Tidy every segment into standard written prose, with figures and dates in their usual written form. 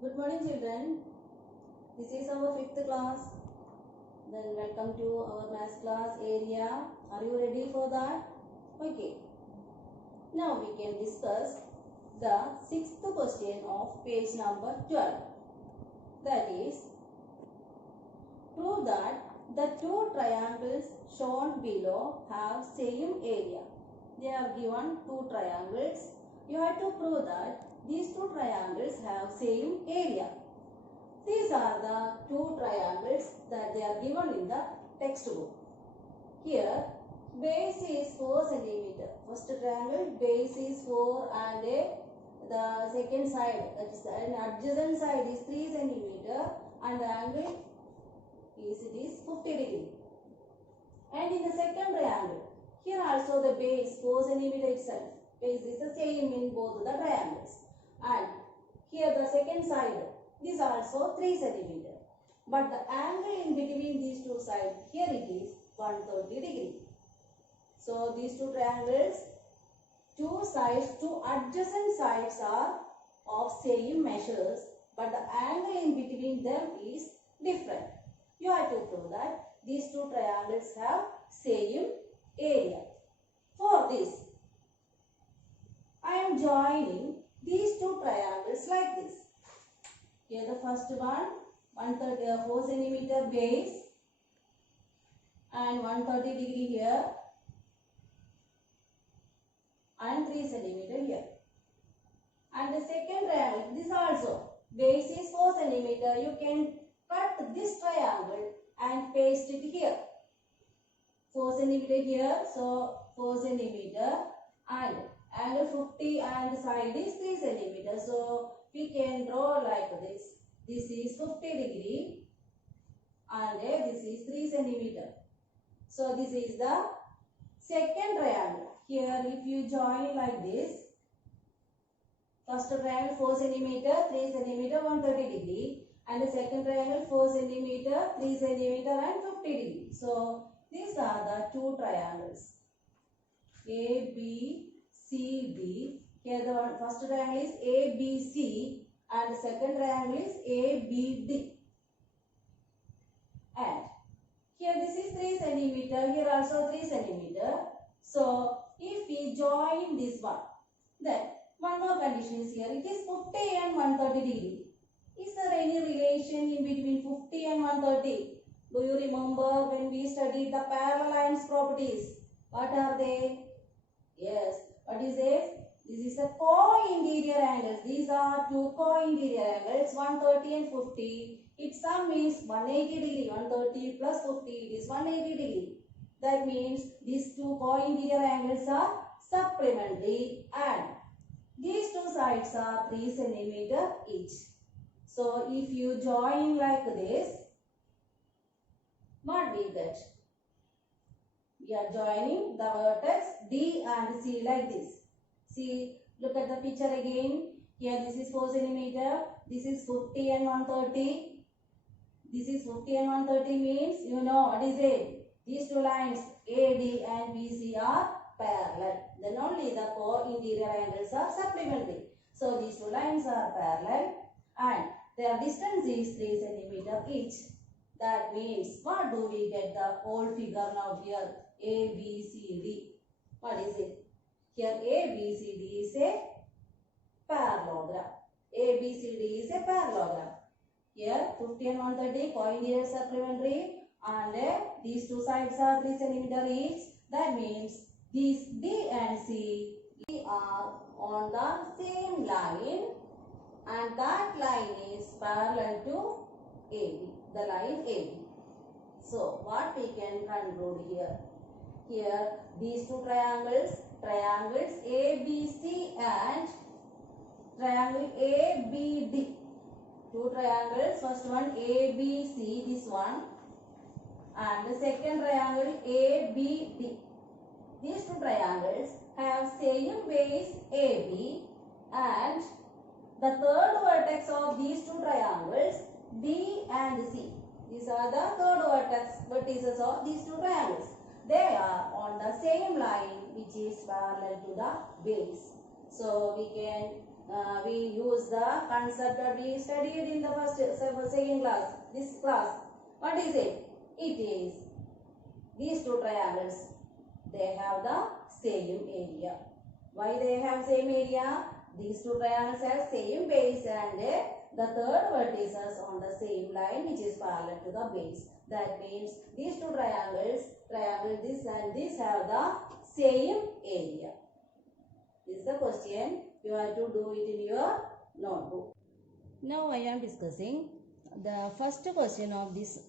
Good morning, children. This is our 5th class. Then welcome to our math class area. Are you ready for that? Okay. Now we can discuss the 6th question of page number 12. That is, prove that the two triangles shown below have same area. They are given two triangles. You have to prove that these two triangles have same area. These are the two triangles that they are given in the textbook. Here, base is 4 cm. First triangle, base is 4 and the second side, that is an adjacent side is 3 cm and the angle is 50 degree. And in the second triangle, here also the base 4 cm itself. Base is the same in both the triangles. And here the second side, this also 3 cm. But the angle in between these two sides, here it is 130 degree. So these two triangles, two adjacent sides are of same measures, but the angle in between them is different. You have to prove that these two triangles have same area. For this, I am joining these two triangles like this. Here the first one, 4 cm base and 130 degree here and 3 cm here. And the second triangle, this also, base is 4 cm. You can cut this triangle and paste it here. 4 cm here, so 4 cm and angle 50 and the side is 3 cm. So we can draw like this. This is 50 degree and this is 3 cm. So this is the second triangle. Here if you join like this, first triangle 4 cm, 3 cm, 130 degree, and the second triangle 4 cm, 3 cm and 50 degree. So these are the two triangles A, B, C, D. Here the first triangle is A, B, C and the second triangle is A, B, D. And here this is 3 cm, here also 3 cm. So if we join this one, then one more condition is here. It is 50 and 130 degree. Is there any relation in between 50 and 130? Do you remember when we studied the parallel lines properties? What are they? Yes. What is it? This is a co-interior angles. These are two co-interior angles, 130 and 50. Its sum is 180 degree. 130 plus 50 is 180 degree. That means these two co-interior angles are supplementary and these two sides are 3 cm each. So if you join like this, what we get? We are joining the vertex D and C like this. See, look at the picture again. Here this is 4 cm. This is 50 and 130. This is 50 and 130 means, you know what is it? These two lines AD and BC are parallel. Then only the co-interior angles are supplementary. So these two lines are parallel and their distance is 3 cm each. That means, what do we get the whole figure now here? A, B, C, D. What is it? Here A, B, C, D is a parallelogram. A, B, C, D is a parallelogram. Here 50 and 130 co-interior supplementary and these two sides are 3 cm each. That means these D and C are on the same line and that line is parallel to AB, the line AB. So what we can conclude here? Here these two triangles ABC and triangle ABD. Two triangles, first one ABC, this one, and the second triangle ABD. These two triangles have same base AB and the third vertex of these two triangles B and C. These are the third vertices of these two triangles. They are on the same line which is parallel to the base. So we can we use the concept that we studied in the second class. This class. What is it? It is these two triangles. They have the same area. Why they have same area? These two triangles have same base and the third vertices on the same line which is parallel to the base. That means these two triangles, triangle this and this have the same area. This is the question. You have to do it in your notebook. Now I am discussing the first question of this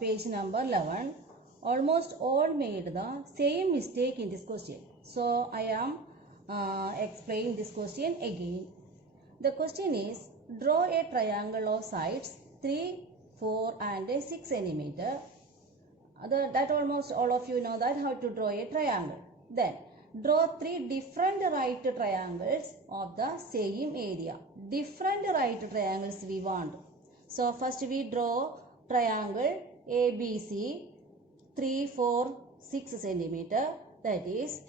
page number 11. Almost all made the same mistake in this question. So I am explaining this question again. The question is, draw a triangle of sides 3, 4 and 6 centimeter. That almost all of you know that how to draw a triangle. Then draw 3 different right triangles of the same area. Different right triangles we want. So first we draw triangle ABC 3, 4, 6 centimeter. That is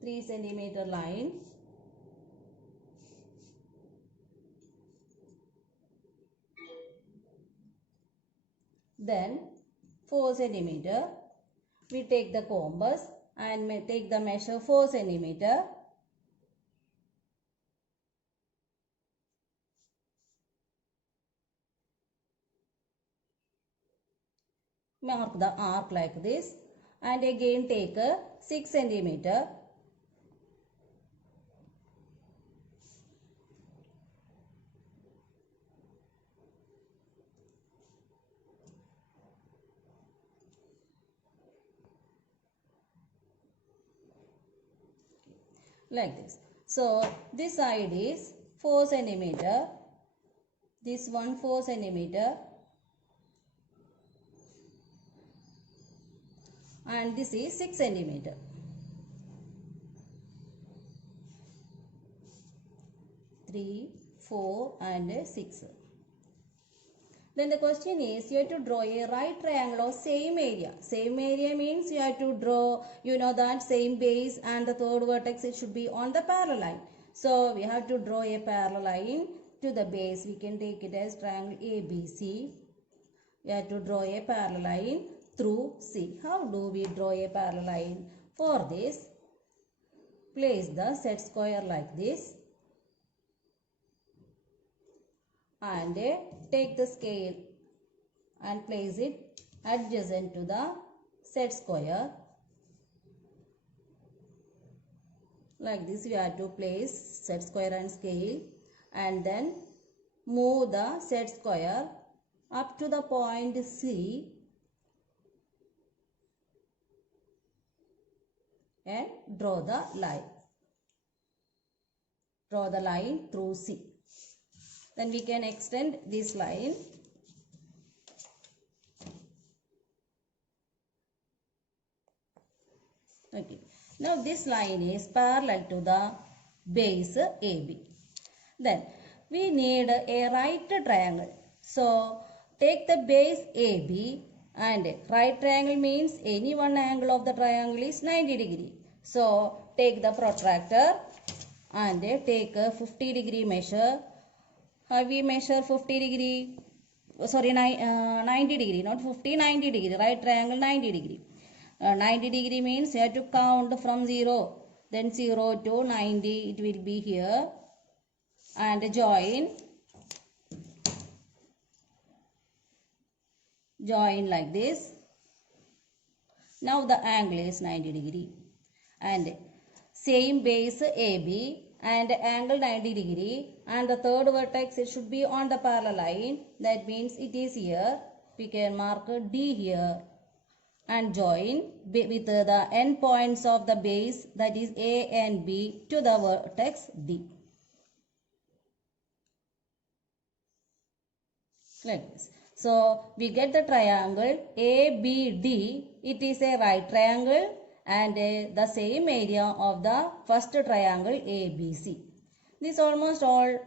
3 centimeter line. Then 4 centimeter. We take the compass and take the measure 4 centimeter. Mark the arc like this and again take a 6 centimeter. Like this. So this side is 4 centimeter. This one 4 centimeter. And this is 6 centimeter. Three, 4 and 6. Then the question is, you have to draw a right triangle of same area. Same area means you have to draw, you know that same base and the third vertex it should be on the parallel line. So we have to draw a parallel line to the base. We can take it as triangle ABC. We have to draw a parallel line through C. How do we draw a parallel line? For this, place the set square like this. And take the scale and place it adjacent to the set square. Like this you have to place set square and scale and then move the set square up to the point C and draw the line. Draw the line through C. Then we can extend this line. Okay. Now this line is parallel to the base AB. Then we need a right triangle. So take the base AB and right triangle means any one angle of the triangle is 90 degree. So take the protractor and take a 50 degree measure. We measure 50 degree, sorry 90 degree, not 50, 90 degree, right triangle 90 degree. 90 degree means you have to count from 0, then 0 to 90 it will be here and join like this. Now the angle is 90 degree and same base AB and angle 90 degree and the third vertex it should be on the parallel line. That means it is here. We can mark D here and join with the end points of the base, that is A and B, to the vertex D. Like this. So we get the triangle ABD. It is a right triangle and the same area of the first triangle ABC. This almost all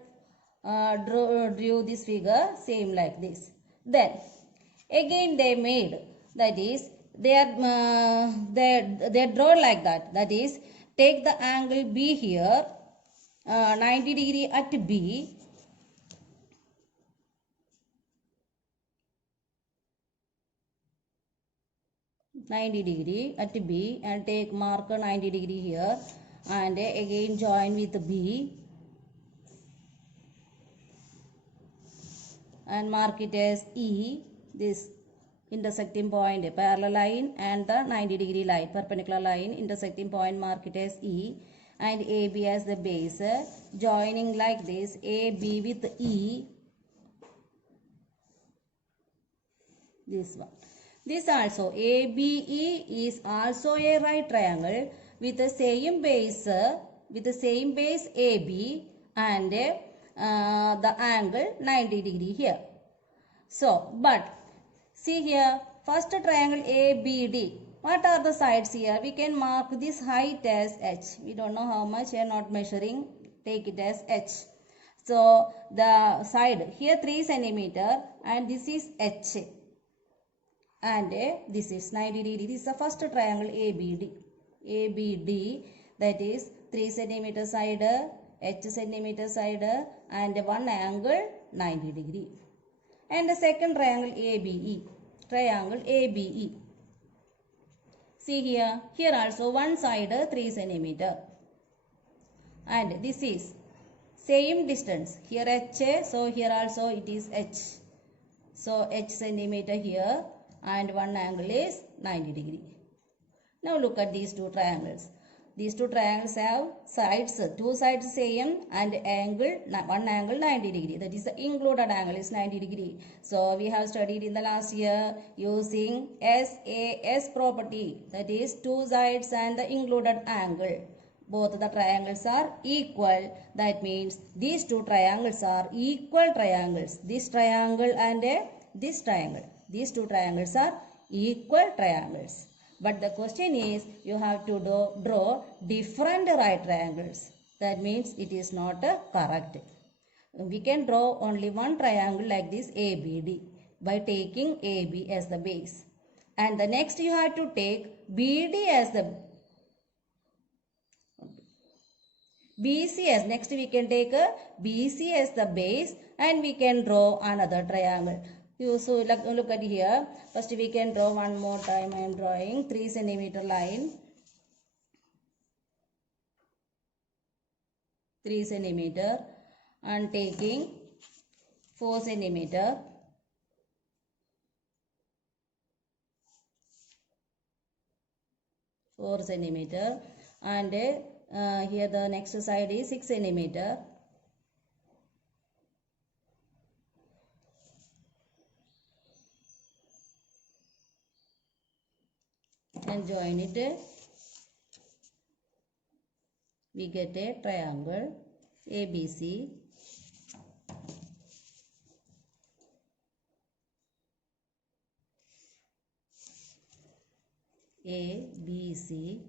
drew this figure same like this. Then again they made, that is they draw like that. That is, take the angle B here 90 degree at B. And take marker 90 degree here and again join with B and mark it as E, this intersecting point, parallel line and the 90 degree line, perpendicular line, intersecting point, mark it as E, and AB as the base, joining like this, AB with E, this one. This also, ABE is also a right triangle with the same base, AB and the angle 90 degree here. So, but see here, first triangle ABD. What are the sides here? We can mark this height as h. We don't know how much, we are not measuring. Take it as h. So, the side here 3 centimeter and this is h. And this is 90 degree. This is the first triangle ABD. ABD, that is 3 centimeter side, h centimeter side and one angle 90 degree. And the second triangle ABE. Triangle ABE. See here. Here also one side 3 centimeter. And this is same distance. Here h. So here also it is h. So h centimeter here. And one angle is 90 degree. Now look at these two triangles. These two triangles have sides, two sides same and angle, one angle 90 degree. That is the included angle is 90 degree. So we have studied in the last year using SAS property. That is two sides and the included angle. Both the triangles are equal. That means these two triangles are equal triangles. This triangle and this triangle. These two triangles are equal triangles. But the question is, you have to draw different right triangles. That means it is not correct. We can draw only one triangle like this ABD by taking AB as the base. And the next you have to take BD as the BC as, next we can take a BC as the base and we can draw another triangle. So look at here. First we can draw one more time. I am drawing 3 centimeter line. 3 centimeter and taking 4 centimeter. And here the next side is 6 centimeter. And join it. We get a triangle ABC. ABC.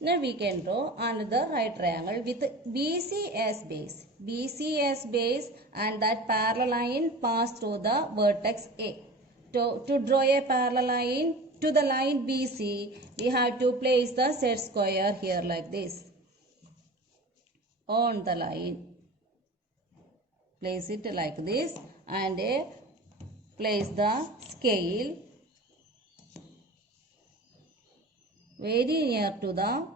Now we can draw another right triangle with BC as base. BC as base and that parallel line pass through the vertex A. To draw a parallel line to the line BC, we have to place the set square here like this. On the line. Place it like this and place the scale very near to the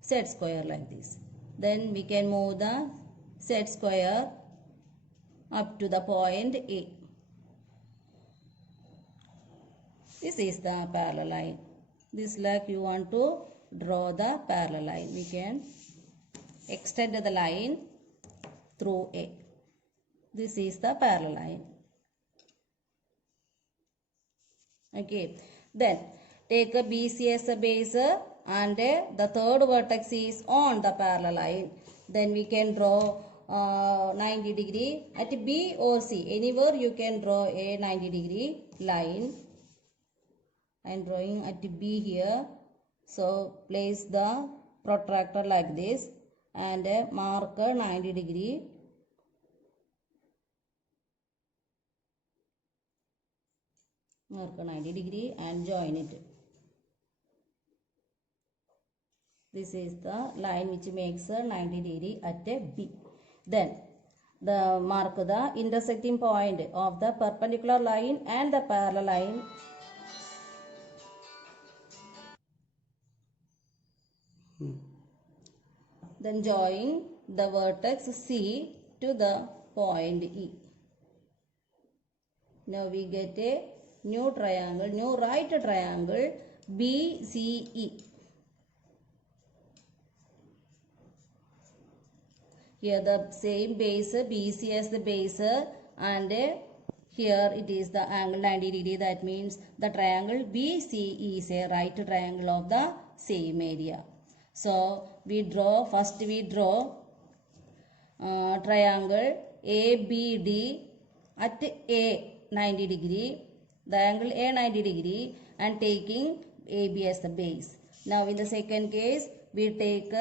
set square like this. Then we can move the set square up to the point A. This is the parallel line. This like you want to draw the parallel line. We can extend the line through A. This is the parallel line. Okay. Then take a BC as a base and the third vertex is on the parallel line. Then we can draw 90 degree at B or C. Anywhere you can draw a 90 degree line. I am drawing at B here. So place the protractor like this and mark 90 degree. Mark 90 degree and join it. This is the line which makes a 90 degree at a B. Then mark the intersecting point of the perpendicular line and the parallel line. Then join the vertex C to the point E. Now we get a new triangle, new right triangle BCE. Here the same base BC as the base, and here it is the angle 90 degree. That means the triangle BCE is a right triangle of the same area. So first we draw triangle ABD at A 90 degree, the angle A 90 degree, and taking AB as the base. Now in the second case we take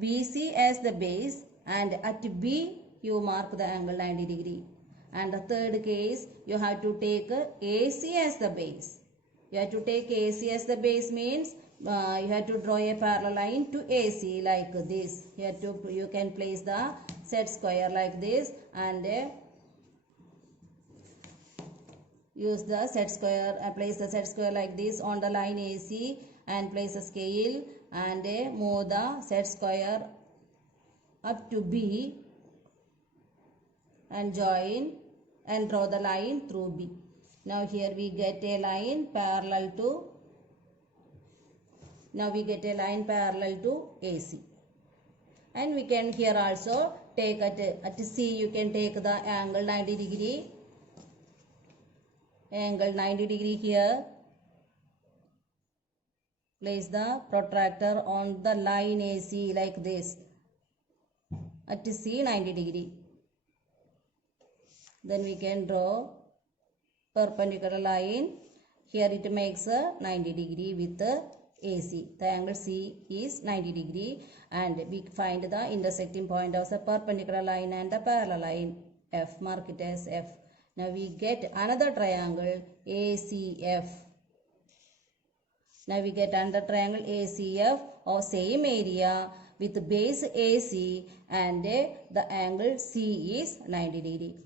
BC as the base, and at B you mark the angle 90 degree. And the third case you have to take AC as the base. You have to take AC as the base means you have to draw a parallel line to AC like this. You can place the set square like this, and use the set square, place the set square like this on the line AC, and place a scale and move the set square up to B and join and draw the line through B. Now here we get a line parallel to AC. And we can here also take at C you can take the angle 90 degree. Angle 90 degree here. Place the protractor on the line AC like this. At C 90 degree. Then we can draw perpendicular line. Here it makes a 90 degree with the AC. The angle C is 90 degree, and we find the intersecting point of the perpendicular line and the parallel line F. Mark it as F. Now we get another triangle ACF. Now we get another triangle ACF of same area with base AC, and the angle C is 90 degree.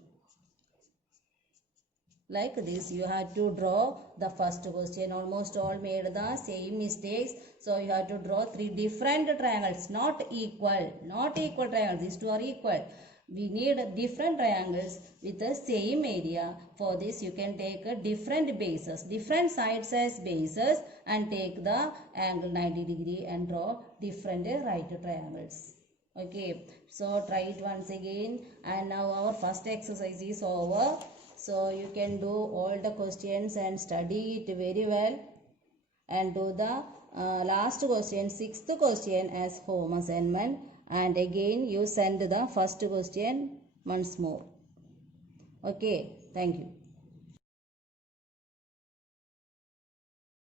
Like this you have to draw the first question. Almost all made the same mistakes. So you have to draw three different triangles, not equal triangles. These two are equal. We need different triangles with the same area. For this you can take different bases, different sides as bases, and take the angle 90 degree and draw different right triangles. Okay, so try it once again. And now our first exercise is over. So you can do all the questions and study it very well, and do the last question, sixth question as home assignment, and again you send the first question once more. Okay, thank you.